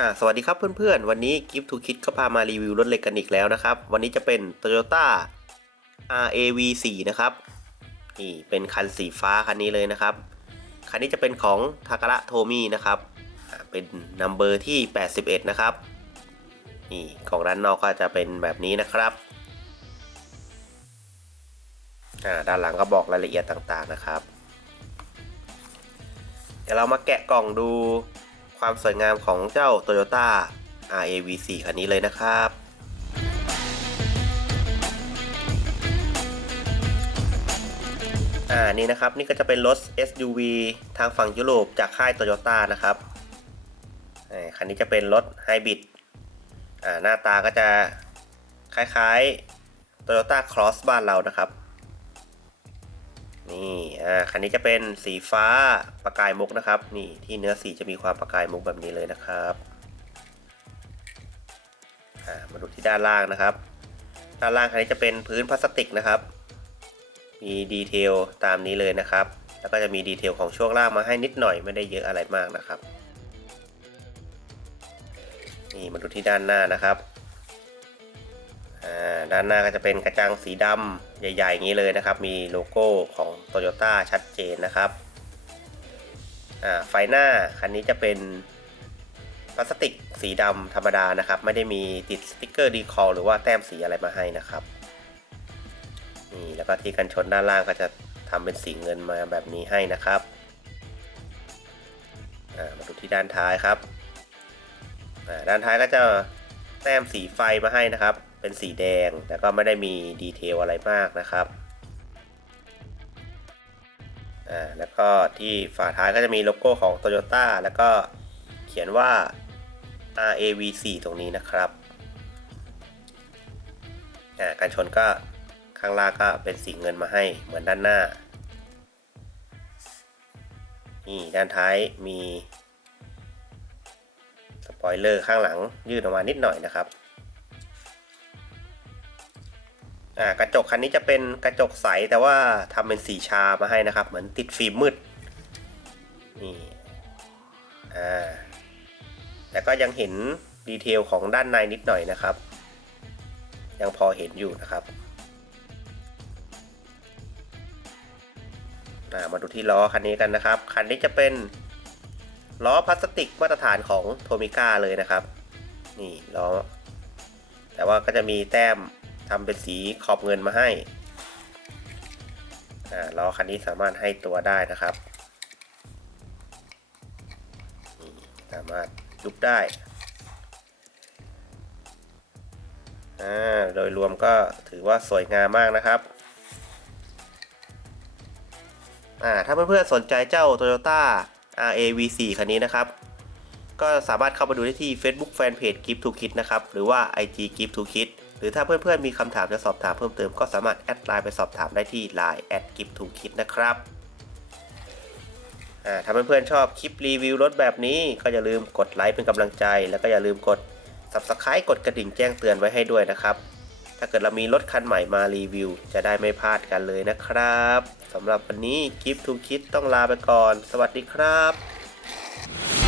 อ่าสวัสดีครับเพื่อนๆ วันนี้ Gift to Kid ก็พามารีวิวรถเล็กกันอีกแล้วนะครับ วันนี้จะเป็น Toyota RAV 4นะครับ นี่เป็นคันสีฟ้าคันนี้เลยนะครับ คันนี้จะเป็นของทากระโทมินะครับเป็นนัมเบอร์ที่ 81 นะครับ นี่ของด้านนอกก็จะเป็นแบบนี้นะครับอ่าด้านหลังก็บอกรายละเอียดต่างๆนะครับ เดี๋ยวเรามาแกะกล่องดู ความสวยงามของเจ้า Toyota RAV4 คันนี้เลยนะครับอ่านี่นะครับนี่ก็จะเป็นรถ SUV ทางฝั่งยุโรปจากค่าย Toyota นะครับอ่าคันนี้จะเป็นรถไฮบริดอ่าหน้าตาก็จะคล้ายๆ Toyota Cross บ้านเรานะครับ นี่อ่าคันนี้จะเป็นสีฟ้าประกายมุกนะครับ นี่ที่เนื้อสีจะมีความประกายมุกแบบนี้เลยนะครับอ่ามาดูที่ด้านล่างนะครับ ด้านล่างคันนี้จะเป็นพื้นพลาสติกนะครับ มีดีเทลตามนี้เลยนะครับ แล้วก็จะมีดีเทลของช่วงล่างมาให้นิดหน่อยไม่ได้เยอะอะไรมากนะครับ นี่มาดูที่ด้านหน้านะครับ ด้านหน้าก็จะเป็นกระจังสีดำใหญ่ๆอย่างนี้เลยนะครับ มีโลโก้ของ Toyota ชัดเจนนะครับไฟหน้าคันนี้จะเป็นพลาสติกสีดำธรรมดานะครับ ไม่ได้มีติดสติกเกอร์ดีคอลหรือว่าแต้มสีอะไรมาให้นะครับนี่แล้วก็ที่กันชนด้านล่างก็จะทำเป็นสีเงินมาแบบนี้ให้นะครับมาดูที่ด้านท้ายครับด้านท้ายก็จะแต้มสีไฟมาให้นะครับ เป็นสีแดง แต่ก็ไม่ได้มีดีเทลอะไรมากนะครับอ่าแล้วก็ที่ฝาท้ายก็จะมีโลโก้ของ Toyota แล้วก็เขียนว่า RAV4 ตรงนี้นะครับอ่าการชนก็ข้างล่างก็เป็นสีเงินมาให้เหมือนด้านหน้า นี่ด้านท้ายมีสปอยเลอร์ข้างหลังยืดออกมานิดหน่อยนะครับ อ่ากระจกคันนี้จะเป็นกระจกใสแต่ว่าทำเป็นสีชามาให้นะครับ เหมือนติดฟิล์มมืดนี่อ่าแต่ก็ยังเห็นดีเทลของด้านในนิดหน่อยนะครับ ยังพอเห็นอยู่นะครับามาดูที่ล้อคันนี้กันนะครับ คันนี้จะเป็นล้อพลาสติกมาตรฐานของโทมิก้าเลยนะครับ นี่ล้อ แต่ว่าก็จะมีแต้ม ทำเป็นสีขอบเงินมาให้อ่าล้อคันนี้สามารถให้ตัวได้นะครับ สามารถยุบได้อ่าโดยรวมก็ถือว่าสวยงามมากนะครับอ่าถ้าเพื่อนๆสนใจเจ้า Toyota RAV4 คันนี้นะครับ ก็สามารถเข้ามาดูได้ที่ Facebook Fanpage Gift to Kid นะครับ หรือว่า IG Gift to Kid หรือถ้าเพื่อนๆมีคำถามจะสอบถามเพิ่มเติมก็สามารถแอดไลน์ไปสอบถามได้ที่ Line at Gift to Kid นะครับถ้าเพื่อนๆชอบคลิปรีวิวรถแบบนี้ก็อย่าลืมกดไลค์เป็นกำลังใจ แล้วก็อย่าลืมกด Subscribe กดกระดิ่งแจ้งเตือนไว้ให้ด้วยนะครับ ถ้าเกิดเรามีรถคันใหม่มารีวิว จะได้ไม่พลาดกันเลยนะครับสำหรับวันนี้ Gift to Kid ต้องลาไปก่อน สวัสดีครับ